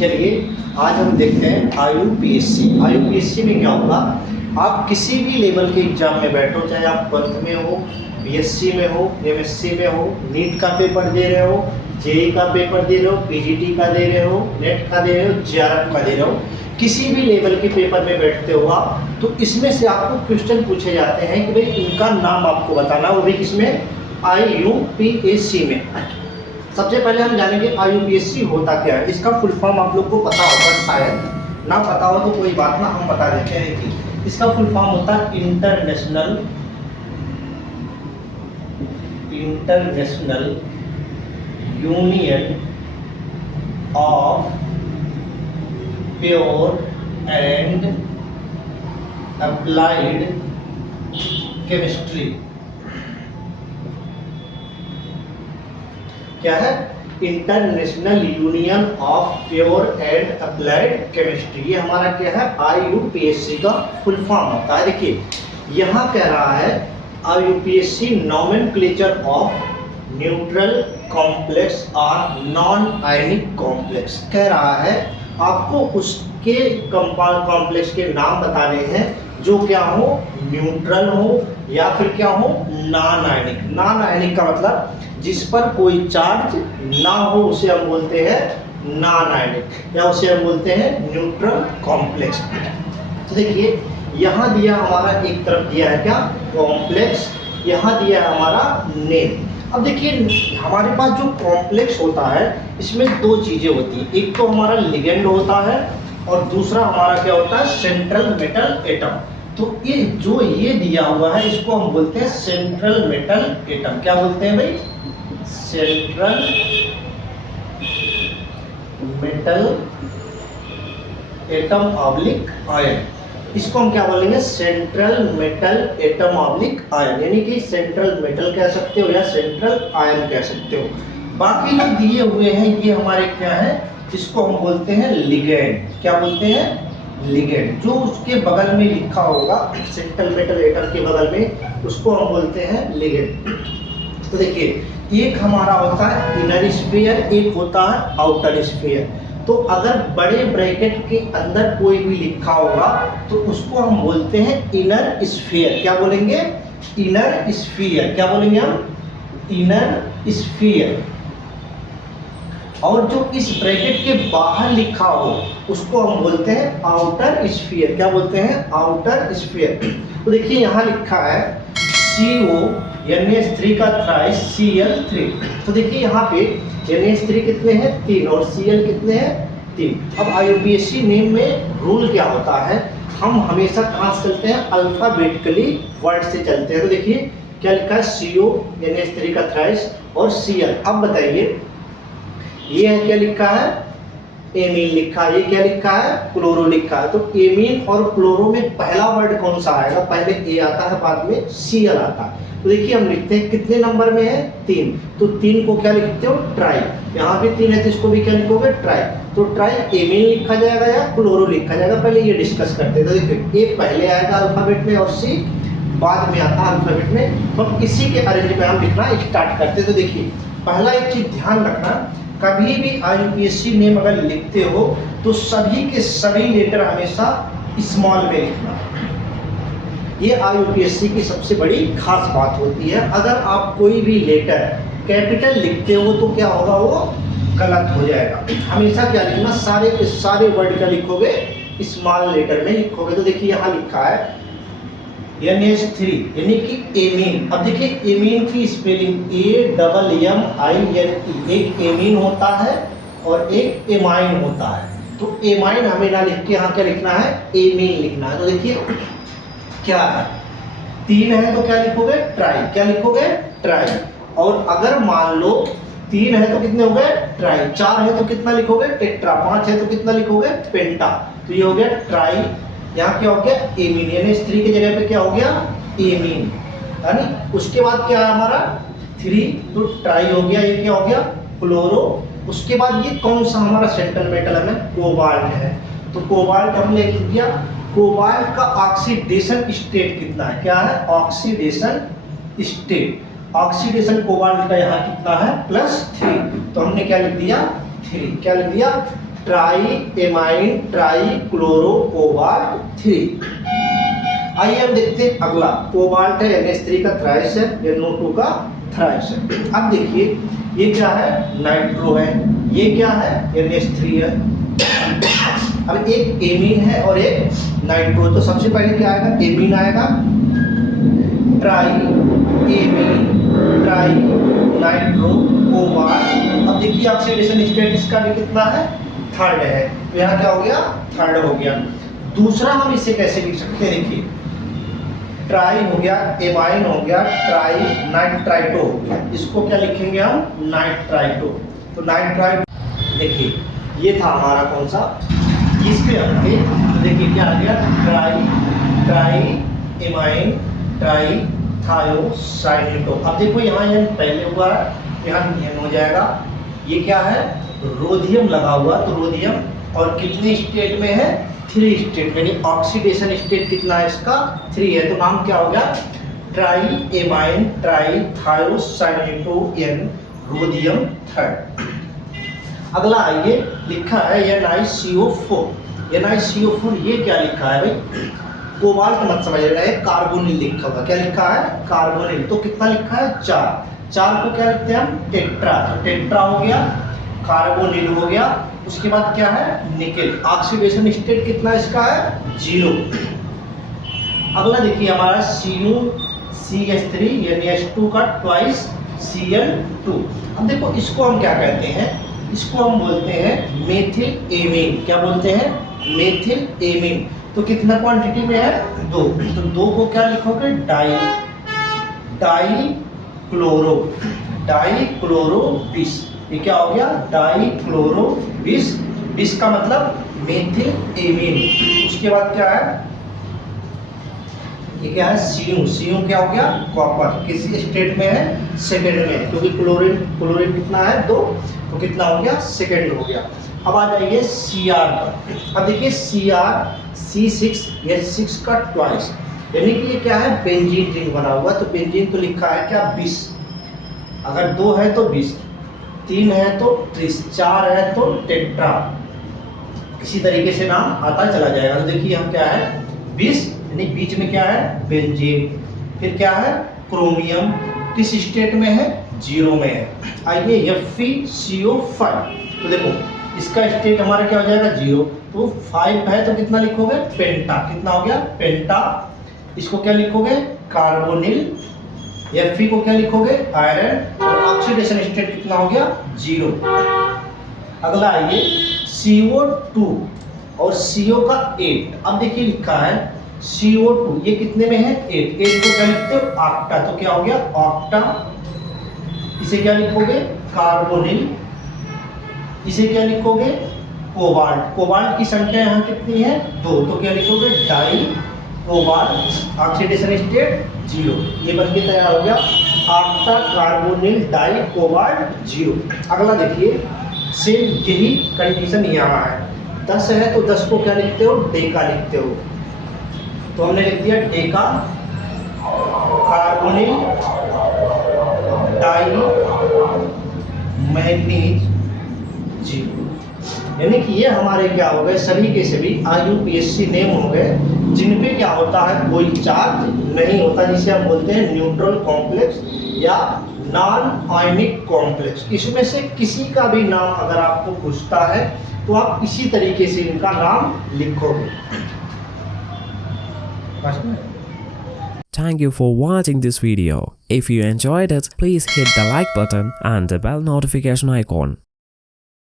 चलिए आज हम देखते हैं आईयूपीएससी। आईयूपीएससी में क्या होगा, आप किसी भी लेवल के एग्जाम में बैठो, चाहे आप 12th में हो, बीएससी में हो, एमएससी में हो, नीट का पेपर दे रहे हो, जेई का पेपर दे रहे हो, पीजीटी का दे रहे हो, नेट का दे रहे हो, जेआरएफ का दे रहे हो, किसी भी लेवल के पेपर में बैठते हो आप, तो इसमें से आपको क्वेश्चन पूछे जाते हैं कि भाई इनका नाम आपको बताना, वो भी किसमें, आईयूपीएससी में। सबसे पहले हम जानेंगे आईयूपीएससी होता क्या है। इसका फुल फॉर्म आप लोग को पता होगा, शायद ना पता हो तो कोई बात ना, हम बता देते हैं कि इसका फुल फॉर्म होता है international union of pure and applied chemistry. क्या है? International union of pure and applied chemistry. ये हमारा क्या है, आईयूपीएससी का फुल फॉर्म होता है। देखिए यहाँ कह रहा है आईयूपीएससी नोमेनक्लेचर ऑफ न्यूट्रल कॉम्प्लेक्स और नॉन आयनिक कॉम्प्लेक्स। कह रहा है आपको उसके कॉम्प्लेक्स के नाम बताने हैं जो क्या हो, न्यूट्रल हो या फिर क्या हो, नॉन आयनिक। नॉन आयनिक का मतलब जिस पर कोई चार्ज ना हो उसे हम बोलते हैं नॉन आयनिक, या उसे हम बोलते हैं न्यूट्रल कॉम्प्लेक्स। तो देखिए यहाँ दिया हमारा, एक तरफ दिया है क्या, कॉम्प्लेक्स, यहाँ दिया है हमारा नेम। अब देखिए हमारे पास जो कॉम्प्लेक्स होता है इसमें दो चीजें होती हैं, एक तो हमारा लिगेंड होता है और दूसरा हमारा क्या होता है, सेंट्रल मेटल एटम। तो ये जो ये दिया हुआ है इसको हम बोलते हैं सेंट्रल मेटल एटम। क्या बोलते हैं भाई, central metal atom oblique ion. इसको हम क्या बोलेंगे, central metal atom oblique ion, यानी कि सेंट्रल मेटल कह सकते हो या सेंट्रल आयन कह सकते हो। बाकी जो दिए हुए हैं ये हमारे क्या है, इसको हम बोलते हैं लिगेंड। क्या बोलते हैं, लिगेंड। जो उसके बगल में लिखा होगा सेंट्रल मेटल एटम के बगल में, उसको हम बोलते हैं लिगेंड। तो देखिए एक हमारा होता है इनर स्फीयर, एक होता है आउटर स्फीयर। तो अगर बड़े ब्रैकेट के अंदर कोई भी लिखा होगा तो उसको हम बोलते हैं इनर स्फीयर। क्या बोलेंगे, इनर स्फीयर। क्या बोलेंगे हम, इनर स्फीयर। और जो इस ब्रैकेट के बाहर लिखा हो उसको हम बोलते हैं आउटर स्फीयर। क्या बोलते हैं, आउटर स्फीयर। तो देखिए यहाँ लिखा है CO NH3 का थ्राइस Cl3। तो देखिए यहाँ पे NH3 कितने हैं, 3, और Cl कितने हैं, 3। अब आईयूपीएससी नेम में रूल क्या होता है, हम हमेशा कहाँ से चलते हैं, अल्फाबेटिकली वर्ड से चलते हैं। तो देखिए क्या लिखा है, CO NH3 का थ्राइस और Cl। अब बताइए ये है क्या लिखा है, एमीन लिखा है, ये क्या लिखा है, क्लोरो लिखा है। तो एमीन और क्लोरो में पहला वर्ड कौन सा आएगा, पहले ए आता है बाद में Cl आता है। तो देखिए हम लिखते हैं कितने नंबर में है, 3। तो 3 को क्या लिखते हो, ट्राई। यहाँ पे 3 है तो इसको भी क्या लिखोगे, ट्राई। तो ट्राई एमीन लिखा जाएगा या क्लोरो लिखा जाएगा, पहले ये डिस्कस करते हैं। तो देखिए ए पहले आएगा अल्फाबेट में और सी बाद में आता है अल्फाबेट में। तो इसी के अरेंज में हम लिखना स्टार्ट करते हैं। तो देखिए पहला एक चीज ध्यान रखना, कभी भी आईयूपीएससी नेम अगर लिखते हो तो सभी के सभी लेटर हमेशा स्मॉल में लिखना। ये आईयूपीएससी की सबसे बड़ी खास बात होती है। अगर आप कोई भी लेटर कैपिटल लिखते हो तो क्या होगा, वो गलत हो जाएगा। हमेशा क्या लिखना, सारे के सारे वर्ड क्या लिखोगे, स्मॉल लेटर में लिखोगे। तो देखिए यहाँ लिखा है NH3 यानी कि एमीन। अब देखिए एमीन की स्पेलिंग AMMINE। एक एमीन होता है और एक एमाइन होता है। तो एमाइन हमें ना लिख के यहाँ क्या लिखना है, एमीन लिखना है। तो देखिए क्या है, 3 है तो क्या लिखोगे, ट्राई। क्या लिखोगे, ट्राई। और अगर मान लो 3 है तो कितने हो गए, ट्राई। 4 है तो कितना लिखोगे, टेट्रा। 5 है तो कितना लिखोगे, पेंटा। तो ये हो गया ट्राई। यहाँ क्या हो गया, एमीन, यानी स्त्री की जगह पे क्या हो गया, एमीन। यानी उसके बाद क्या है हमारा 3, तो ट्राई हो गया। ये क्या हो गया, क्लोरो। उसके बाद ये कौन सा हमारा सेंट्रल मेटल है, कोबाल्ट है। तो कोबाल्ट हमने लिख दिया। कोबाल्ट का ऑक्सीडेशन स्टेट कितना है, क्या है, ऑक्सीडेशन स्टेट। ऑक्सीडेशन कोबाल्ट का यहाँ कितना है, +3। तो हमने क्या लिख दिया, 3। क्या लिख दिया, try amine try chloro cobalt 3। आइए अब देखते हैं अगला। कोबाल्ट है NH3 का थ्राइस है, NO2 का थ्राइस है। अब देखिए ये क्या है, नाइट्रो है, ये क्या है, NH3 है। अब एक एमीन है और एक नाइट्रो, तो सबसे पहले क्या आएगा, एमीन आएगा, try amine tri nitro cobalt. अब देखिए ऑक्सीडेशन स्टेट इसका भी कितना है, थर्ड है, तो यहाँ क्या हो गया, थर्ड हो गया। दूसरा हम इसे कैसे लिख सकते हैं, देखिए ट्राई हो गया, एमाइन हो गया, ट्राई नाइट्राइटो हो गया, इसको क्या लिखेंगे हम, नाइट्राइटो। तो नाइट्राइटो देखिए ये था हमारा कौन सा, इसके आगे तो देखिए क्या आ गया, ट्राई एमाइन ट्राई थायोसाइनेटो। अब देखो यहाँ यह पहले हुआ है, यहाँ एन हो जाएगा। ये क्या है, रोडियम लगा हुआ, तो रोडियम और कितने स्टेट में है, 3 स्टेट, यानी ऑक्सीडेशन स्टेट कितना है इसका, 3 है, तो नाम क्या हो गया, triamine trithiocyanato N rhodium 3। अगला आइए, लिखा है NiCO4। NiCO4 ये क्या लिखा है भाई, कोबाल्ट मत समझ रहे हैं, कार्बोनिल लिखा हुआ, क्या लिखा है, कार्बोनिल। तो कितना लिखा है, 4 को क्या लिखते हैं हम, टेट्रा, तो टेट्रा हो गया, कार्बोनिल हो गया। उसके बाद क्या है, निकेल, ऑक्सीडेशन स्टेट कितना इसका है, 0। अगला देखिए हमारा CuCH3 यानी H2 का ट्वाइस Cl2। अब देखो इसको हम क्या कहते हैं, इसको हम बोलते हैं मेथिल एमीन। क्या बोलते हैं, मेथिल एमीन। तो कितना क्वांटिटी में है, 2, तो 2 को क्या लिखोगे, डाई क्लोरो 20। ये क्या हो गया, डाई क्लोरो 20 का मतलब मेथिल एमीन। उसके बाद क्या है, ये क्या है, सीयू क्या हो गया, कॉपर, किसी स्टेट में है, सेकेंड में, क्योंकि क्लोरीन कितना है, 2, तो कितना हो गया, सेकेंड हो गया। अब आ जाइए Cr पर। अब देखिए C6H6 का ट्वाइस, यानी कि ये क्या है, बेंजीन रिंग बना हुआ, तो बेंजीन तो लिखा है क्या, 20, अगर 2 है तो 20, 3 है तो 30, 4 है तो टेट्रा, इसी तरीके से नाम आता चला जाएगा। तो देखिए हम क्या है, 20, यानी बीच में क्या है, बेंजीन, फिर क्या है, क्रोमियम, किस स्टेट में है, 0 में है। आइए FeCO5, तो देखो इसका स्टेट हमारा क्या हो जाएगा, 0, तो 5 है तो कितना लिखोगे, पेंटा, कितना हो गया, पेंटा। इसको क्या लिखोगे, कार्बोनिल। Fe को क्या लिखोगे, आयरन, और ऑक्सीडेशन स्टेट कितना हो गया, 0। अगला आइए CO2 और CO का 8। अब देखिए लिखा है CO2, ये कितने में है, 8 को क्या लिखते हो, ऑक्टा, तो क्या हो गया, ऑक्टा। इसे क्या लिखोगे, कार्बोनिल। इसे क्या लिखोगे, कोबाल्ट की संख्या यहाँ कितनी है, 2, तो क्या लिखोगे, डाई कोबाल्ट, ऑक्सीडेशन स्टेट 0। ये बन के तैयार हो गया, ऑक्टा कार्बोनिल डाई कोबाल्ट 0। अगला देखिए, सेम यही कंडीशन यहाँ है, 10 है तो 10 को क्या लिखते हो, डेका लिखते हो, तो हमने लिख दिया डेका कार्बोनिल डाई मैग्नीज 0। यानी कि ये हमारे क्या हो गए, सभी के सभी IUPAC नेम हो गए, जिन पे क्या होता है, कोई चार्ज नहीं होता, जिसे हम बोलते हैं न्यूट्रल कॉम्प्लेक्स या नॉन आयनिक कॉम्प्लेक्स। इसमें से किसी का भी नाम अगर आपको पूछता है तो आप इसी तरीके से इनका नाम लिखोगे। Thank you for watching this video. If you enjoyed it, please hit the like button and the bell notification icon.